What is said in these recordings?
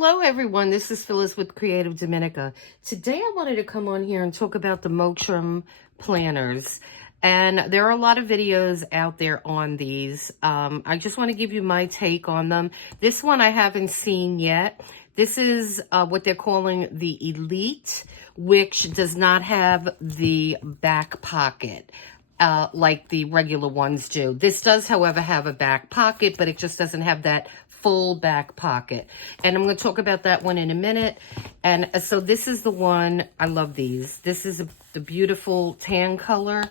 Hello everyone, this is Phyllis with CreativeDomenica. Today I wanted to come on here and talk about the Moterm Planners. And there are a lot of videos out there on these. I just want to give you my take on them. This one I haven't seen yet. This is what they're calling the Elite, which does not have the back pocket. Like the regular ones do. This does, however, have a back pocket, but it just doesn't have that full back pocket. And I'm going to talk about that one in a minute. And so this is the one, I love these. This is the beautiful tan color,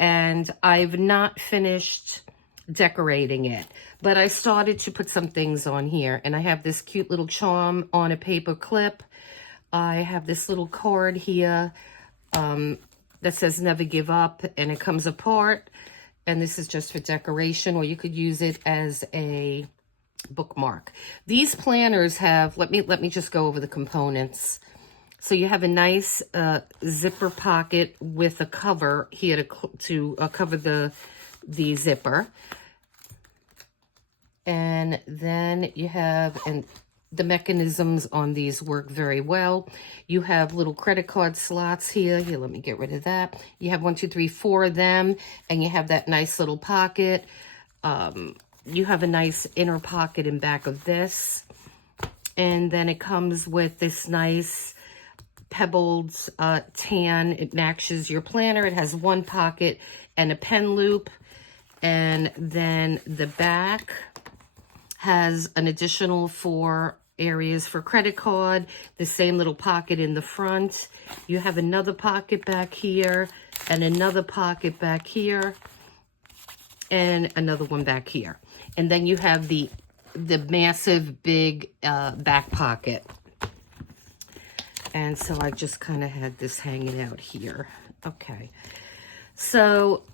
and I've not finished decorating it, but I started to put some things on here. And I have this cute little charm on a paper clip. I have this little card here that says never give up, and it comes apart, and this is just for decoration, or you could use it as a bookmark. These planners have, let me just go over the components. So you have a nice zipper pocket with a cover here to cover the zipper, and then you have the mechanisms on these work very well. You have little credit card slots here. Here, let me get rid of that. You have 1, 2, 3, 4 of them, and you have that nice little pocket. You have a nice inner pocket in back of this. And then it comes with this nice pebbled tan. It matches your planner. It has one pocket and a pen loop. And then the back has an additional 4 areas for credit card, the same little pocket in the front. You have another pocket back here, and another pocket back here, and another one back here. And then you have the massive big back pocket. And so I just kind of had this hanging out here. Okay. So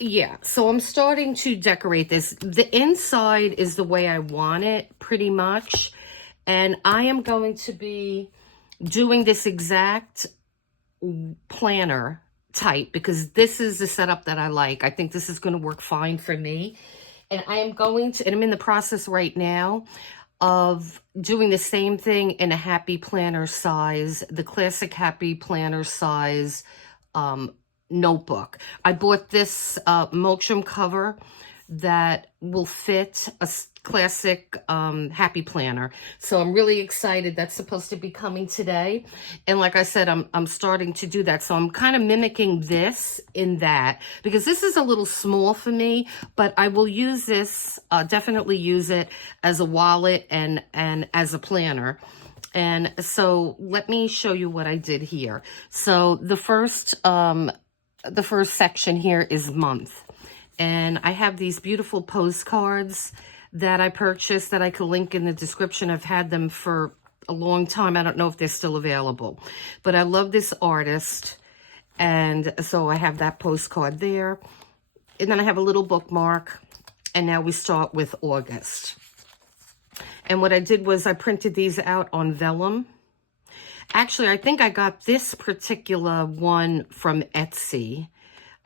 yeah, so I'm starting to decorate this. The inside is the way I want it, pretty much. And I am going to be doing this exact planner type because this is the setup that I like. I think this is going to work fine for me. And I am going to, and I'm in the process right now of doing the same thing in a Happy Planner size, the classic Happy Planner size notebook. I bought this Moterm cover that will fit a classic Happy Planner. So I'm really excited. That's supposed to be coming today. And like I said, I'm starting to do that. So I'm kind of mimicking this in that because this is a little small for me, but I will use this, definitely use it as a wallet and as a planner. And so let me show you what I did here. So the first section here is month. And I have these beautiful postcards that I purchased that I could link in the description. I've had them for a long time. I don't know if they're still available. But I love this artist. And so I have that postcard there. And then I have a little bookmark. And now we start with August. And what I did was I printed these out on Vellum. Actually, I think I got this particular one from Etsy.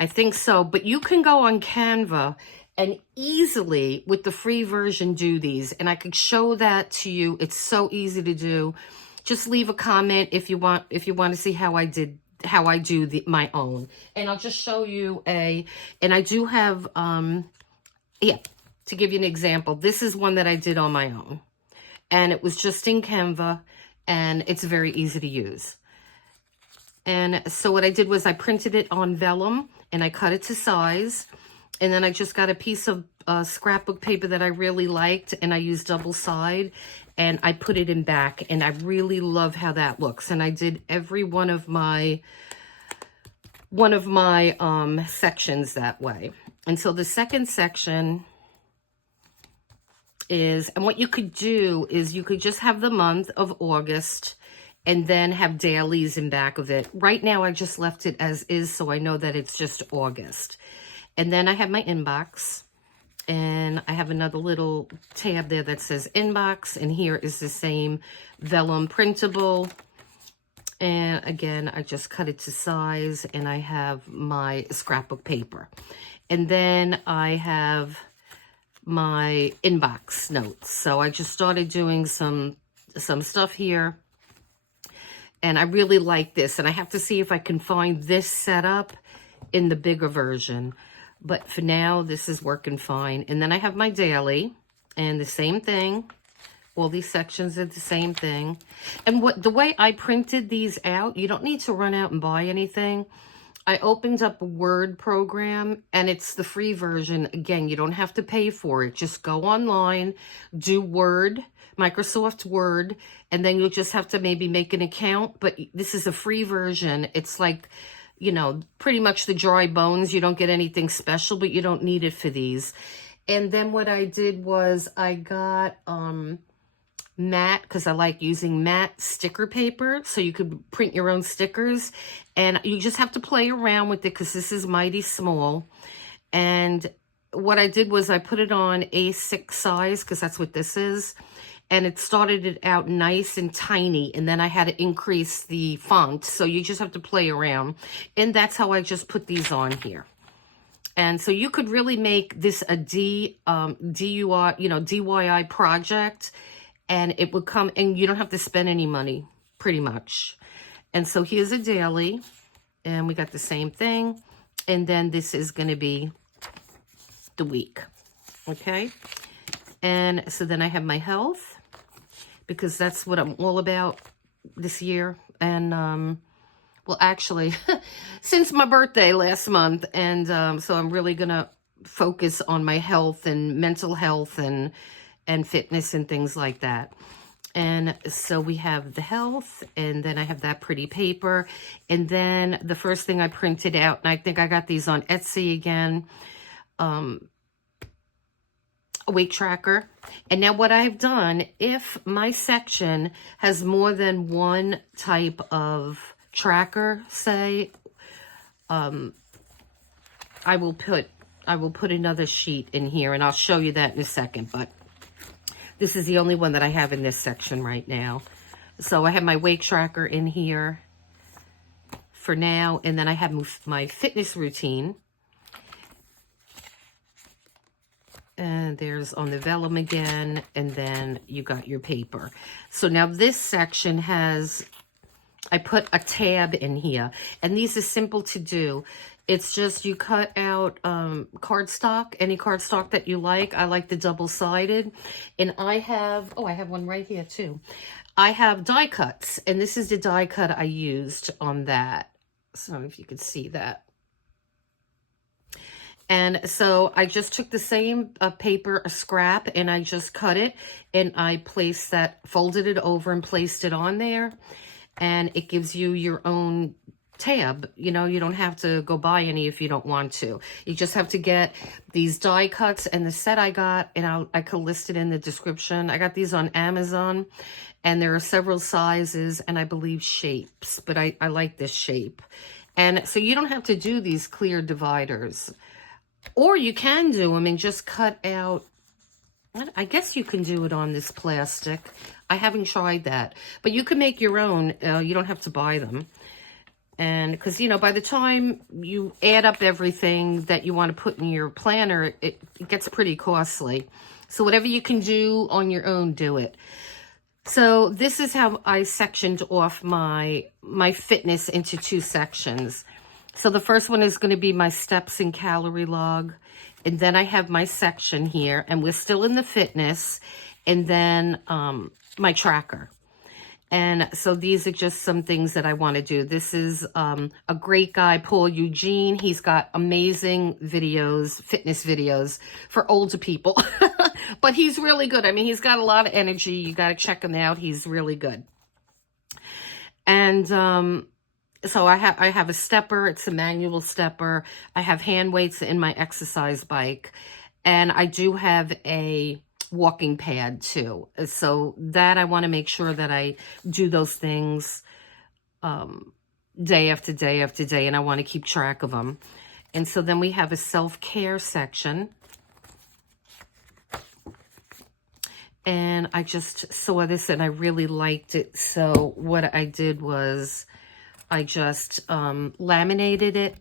I think so. But you can go on Canva and easily, with the free version, do these. And I could show that to you. It's so easy to do. Just leave a comment if you want to see how I do my own. And I'll just show you and I do have, yeah, to give you an example, this is one that I did on my own. And it was just in Canva, and it's very easy to use. And so what I did was I printed it on Vellum, and I cut it to size. And then I just got a piece of scrapbook paper that I really liked, and I used double side, and I put it in back, and I really love how that looks. And I did every one of my sections that way. And so the second section is, and what you could do is you could just have the month of August and then have dailies in back of it. Right now, I just left it as is, so I know that it's just August. And then I have my inbox, and I have another little tab there that says inbox, and here is the same Vellum printable. And again, I just cut it to size, and I have my scrapbook paper. And then I have my inbox notes. So I just started doing some stuff here, and I really like this, and I have to see if I can find this setup in the bigger version, but for now this is working fine. And then I have my daily, and the same thing, all these sections are the same thing. And the way I printed these out, you don't need to run out and buy anything. I opened up a Word program, and it's the free version. Again, you don't have to pay for it. Just go online, do Word, Microsoft Word, and then you'll just have to maybe make an account. But this is a free version. It's like, you know, pretty much the dry bones. You don't get anything special, but you don't need it for these. And then what I did was I got matte, because I like using matte sticker paper, so you could print your own stickers, and you just have to play around with it because this is mighty small. And what I did was I put it on A6 size, because that's what this is, and it started it out nice and tiny, and then I had to increase the font, so you just have to play around. And that's how I just put these on here. And so you could really make this a DIY project, and it would come, and you don't have to spend any money, pretty much. And so here's a daily, and we got the same thing. And then this is going to be the week, okay? And so then I have my health, because that's what I'm all about this year. And, well, actually, since my birthday last month, and so I'm really going to focus on my health and mental health and fitness and things like that. And so we have the health, and then I have that pretty paper. And then the first thing I printed out, and I think I got these on Etsy again, a weight tracker. And now what I've done, if my section has more than one type of tracker, say, I will put another sheet in here, and I'll show you that in a second, but this is the only one that I have in this section right now. So I have my weight tracker in here for now, and then I have my fitness routine. And there's on the Vellum again, and then you got your paper. So now this section has, I put a tab in here, and these are simple to do. It's just you cut out cardstock, any cardstock that you like. I like the double-sided. And I have, oh, I have one right here too. I have die cuts, and this is the die cut I used on that. So if you could see that. And so I just took the same paper, a scrap, and I just cut it, and I placed that, folded it over and placed it on there. And it gives you your own tab. You know, you don't have to go buy any if you don't want to. You just have to get these die cuts, and the set I got, and I could list it in the description. I got these on Amazon, and there are several sizes and I believe shapes, but I like this shape. And so you don't have to do these clear dividers, or you can do them and just cut out. I guess you can do it on this plastic. I haven't tried that, but you can make your own. You don't have to buy them. And because, you know, by the time you add up everything that you want to put in your planner, it gets pretty costly. So whatever you can do on your own, do it. So this is how I sectioned off my fitness into two sections. So the first one is going to be my steps and calorie log. And then I have my section here, and we're still in the fitness. And then my tracker. And so these are just some things that I want to do. This is a great guy, Paul Eugene. He's got amazing videos, fitness videos for older people. But he's really good. I mean, he's got a lot of energy. You got to check him out. He's really good. And so I have a stepper. It's a manual stepper. I have hand weights in my exercise bike. And I do have a walking pad too. So that I want to make sure that I do those things day after day after day, and I want to keep track of them. And so then we have a self-care section. And I just saw this and I really liked it. So what I did was I just laminated it,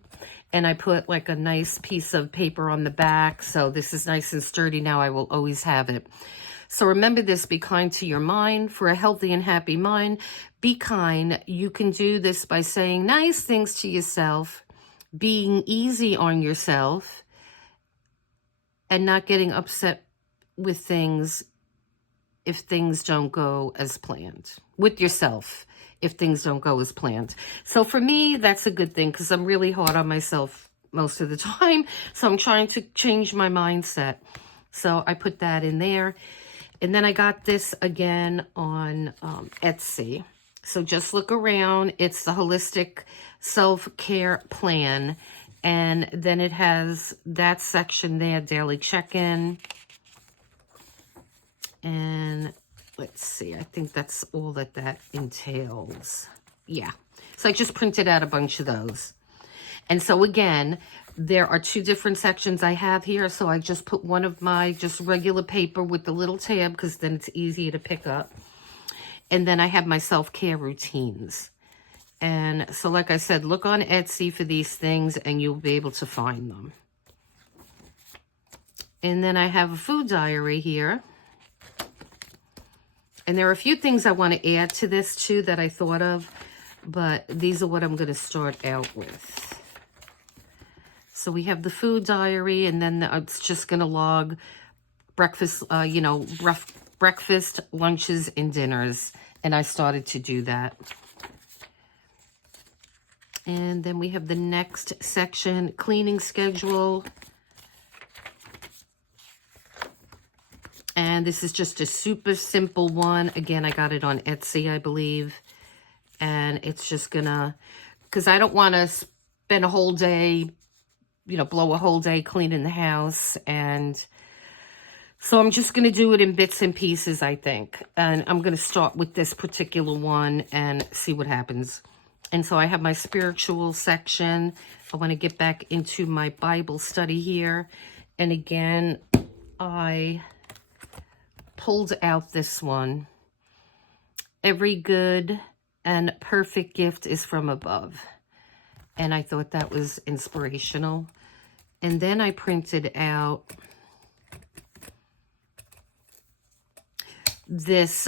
And I put like a nice piece of paper on the back. So this is nice and sturdy now. I will always have it. So remember this, be kind to your mind. For a healthy and happy mind, be kind. You can do this by saying nice things to yourself, being easy on yourself, and not getting upset with things if things don't go as planned. With yourself, if things don't go as planned. So for me, that's a good thing because I'm really hard on myself most of the time. So I'm trying to change my mindset. So I put that in there. And then I got this again on Etsy. So just look around. It's the Holistic Self-Care Plan. And then it has that section there, daily check-in. And let's see, I think that's all that entails. Yeah. So I just printed out a bunch of those. And so again, there are 2 different sections I have here. So I just put one of my just regular paper with the little tab because then it's easier to pick up. And then I have my self-care routines. And so like I said, look on Etsy for these things and you'll be able to find them. And then I have a food diary here. And there are a few things I want to add to this too that I thought of, but these are what I'm going to start out with. So we have the food diary, and then it's just going to log breakfast, breakfast, lunches, and dinners. And I started to do that. And then we have the next section, cleaning schedule. And this is just a super simple one. Again, I got it on Etsy, I believe. And it's just gonna, because I don't want to spend a whole day, blow a whole day cleaning the house. And so I'm just going to do it in bits and pieces, I think. And I'm going to start with this particular one and see what happens. And so I have my spiritual section. I want to get back into my Bible study here. And again, I pulled out this one. Every good and perfect gift is from above. And I thought that was inspirational. And then I printed out this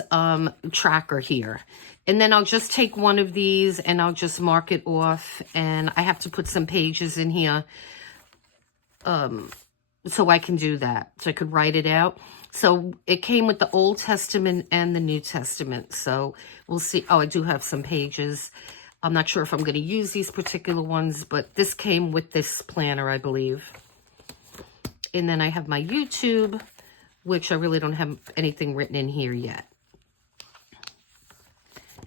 tracker here. And then I'll just take one of these and I'll just mark it off. And I have to put some pages in here so I can do that. So I could write it out. So it came with the Old Testament and the New Testament. So we'll see. Oh, I do have some pages. I'm not sure if I'm going to use these particular ones, but this came with this planner, I believe. And then I have my YouTube, which I really don't have anything written in here yet.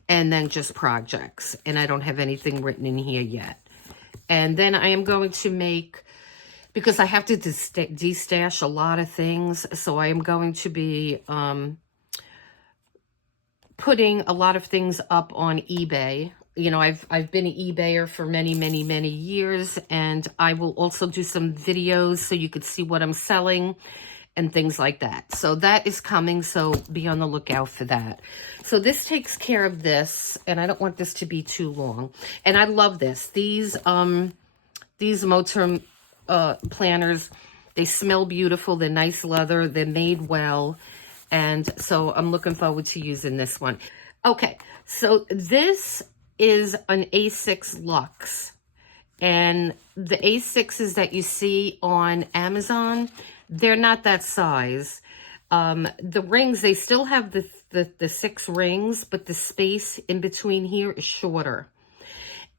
And then just projects. And I don't have anything written in here yet. And then I am going to make, because I have to destash a lot of things, so I am going to be putting a lot of things up on eBay. I've been an eBayer for many, many, many years, and I will also do some videos so you could see what I'm selling and things like that. So that is coming, so be on the lookout for that. So this takes care of this, and I don't want this to be too long. And I love this. These Moterm planners, they smell beautiful. They're nice leather. They're made well. And so I'm looking forward to using this one. Okay, so this is an A6 Luxe. And the A6s that you see on Amazon, they're not that size. The rings, they still have the 6 rings, but the space in between here is shorter.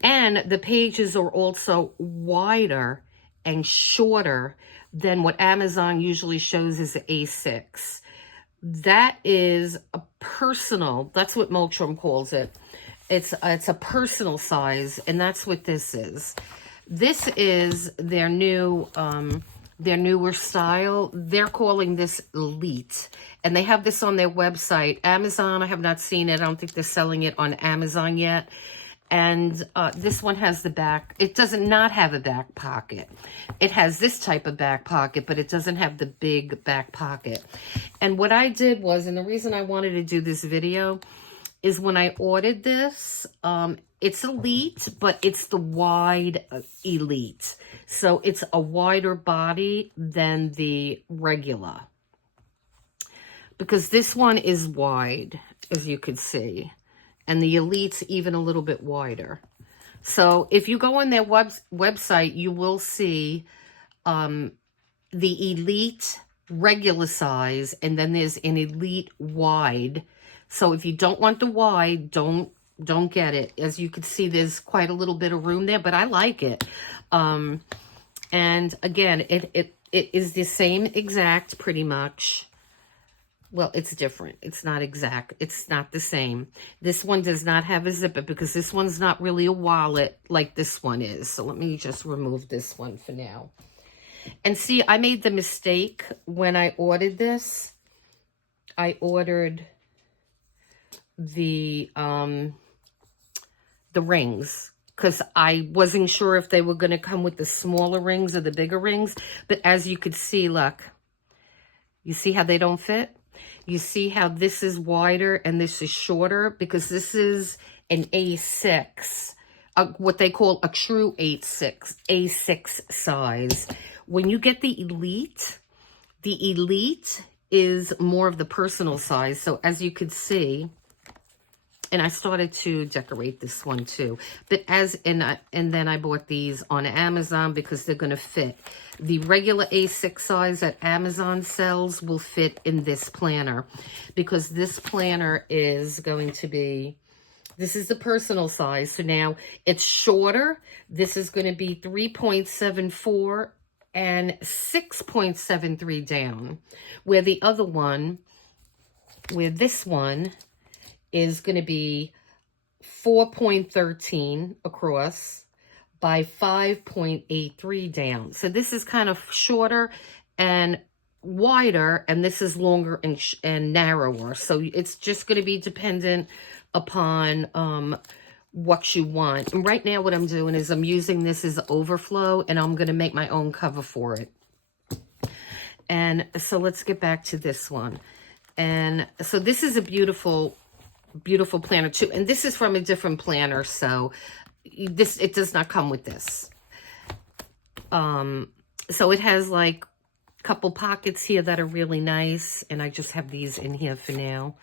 And the pages are also wider and shorter than what Amazon usually shows as an A6. That is a personal, that's what Mortem calls it. It's a personal size, and that's what this is. This is their newer style. They're calling this Elite, and they have this on their website. Amazon, I have not seen it. I don't think they're selling it on Amazon yet. And this one has the back. It does not have a back pocket. It has this type of back pocket, but it doesn't have the big back pocket. And what I did was, and the reason I wanted to do this video is when I ordered this, it's Elite, but it's the wide Elite. So it's a wider body than the regular. Because this one is wide, as you could see. And the Elite's even a little bit wider. So if you go on their website, you will see the Elite regular size, and then there's an Elite wide. So if you don't want the wide, don't get it. As you can see, there's quite a little bit of room there, but I like it. And again, it is the same exact, pretty much. Well, it's different. It's not exact. It's not the same. This one does not have a zipper because this one's not really a wallet like this one is. So let me just remove this one for now. And see, I made the mistake when I ordered this. I ordered the rings because I wasn't sure if they were going to come with the smaller rings or the bigger rings. But as you could see, look, you see how they don't fit? You see how this is wider and this is shorter? Because this is an A6, what they call a true A6 size. When you get the Elite is more of the personal size. So as you could see, and I started to decorate this one too. But and then I bought these on Amazon because they're going to fit. The regular A6 size that Amazon sells will fit in this planner. Because this planner is going to be, this is the personal size. So now it's shorter. This is going to be 3.74 and 6.73 down. Where the other one, where this one is going to be 4.13 across by 5.83 down. So this is kind of shorter and wider, and this is longer and narrower. So it's just going to be dependent upon what you want. And right now what I'm doing is I'm using this as overflow, and I'm going to make my own cover for it. And so let's get back to this one. And so this is a beautiful planner too, and this is from a different planner, so it does not come with this. So it has like a couple pockets here that are really nice, and I just have these in here for now.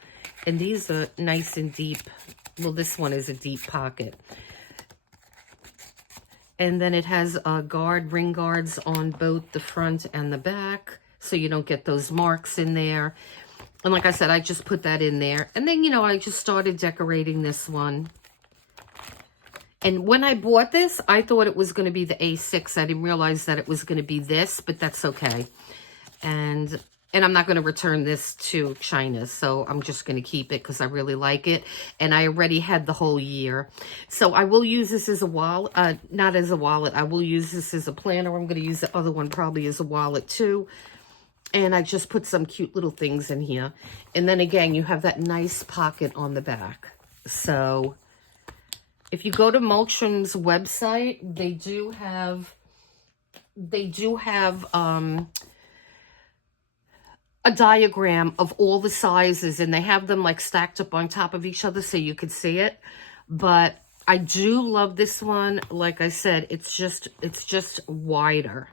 And these are nice and deep. Well, this one is a deep pocket. And then it has ring guards on both the front and the back, so you don't get those marks in there. And like I said, I just put that in there. And then, you know, I just started decorating this one. And when I bought this, I thought it was going to be the A6. I didn't realize that it was going to be this, but that's okay. And I'm not going to return this to China. So I'm just going to keep it because I really like it. And I already had the whole year. So I will use this as a wallet. Not as a wallet. I will use this as a planner. I'm going to use the other one probably as a wallet too. And I just put some cute little things in here. And then again, you have that nice pocket on the back. So if you go to Moterm's website, they do have a diagram of all the sizes, and they have them like stacked up on top of each other so you could see it. But I do love this one. Like I said, it's just wider.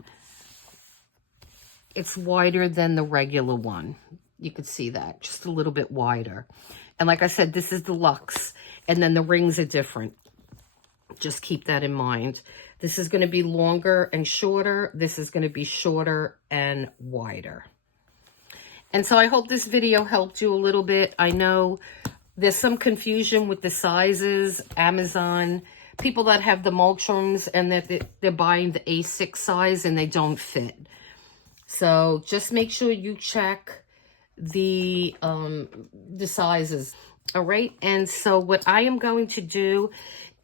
It's wider than the regular one. You could see that, just a little bit wider. And like I said, this is the luxe, and then the rings are different. Just keep that in mind. This is going to be longer and shorter. This is going to be shorter and wider. And so I hope this video helped you a little bit. I know there's some confusion with the sizes. Amazon, people that have the Moterms and that they're buying the A6 size and they don't fit. So just make sure you check the sizes. All right. And so what I am going to do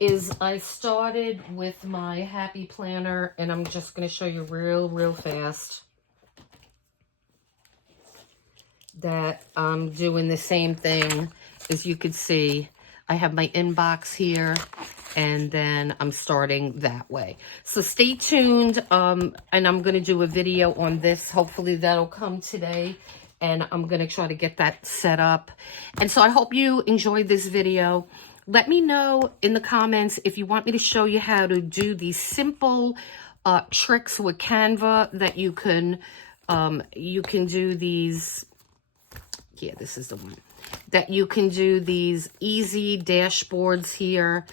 is I started with my Happy Planner, and I'm just going to show you real fast that I'm doing the same thing. As you can see, I have my inbox here, and then I'm starting that way. So stay tuned, and I'm going to do a video on this. Hopefully that'll come today, and I'm going to try to get that set up. And so I hope you enjoyed this video. Let me know in the comments if you want me to show you how to do these simple tricks with Canva that you can do these. Yeah, this is the one that you can do these easy dashboards here,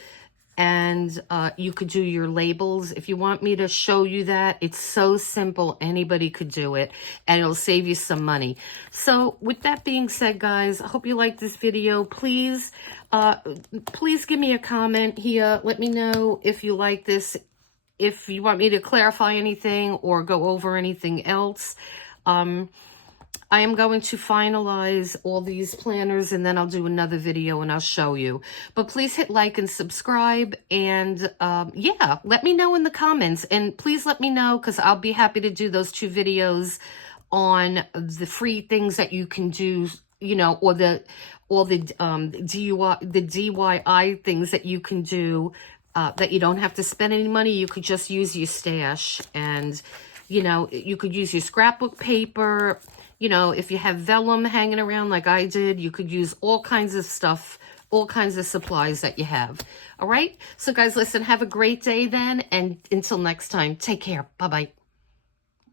and you could do your labels. If you want me to show you that, it's so simple, anybody could do it, and it'll save you some money. So with that being said, guys, I hope you like this video. Please give me a comment here. Let me know if you like this, if you want me to clarify anything or go over anything else. I am going to finalize all these planners, and then I'll do another video and I'll show you. But please hit like and subscribe, and yeah, let me know in the comments. And please let me know, because I'll be happy to do those 2 videos on the free things that you can do, you know, or the DIY things that you can do that you don't have to spend any money. You could just use your stash, and you know, you could use your scrapbook paper. You know, if you have vellum hanging around like I did, you could use all kinds of stuff, all kinds of supplies that you have. All right? So, guys, listen, have a great day then. And until next time, take care. Bye-bye.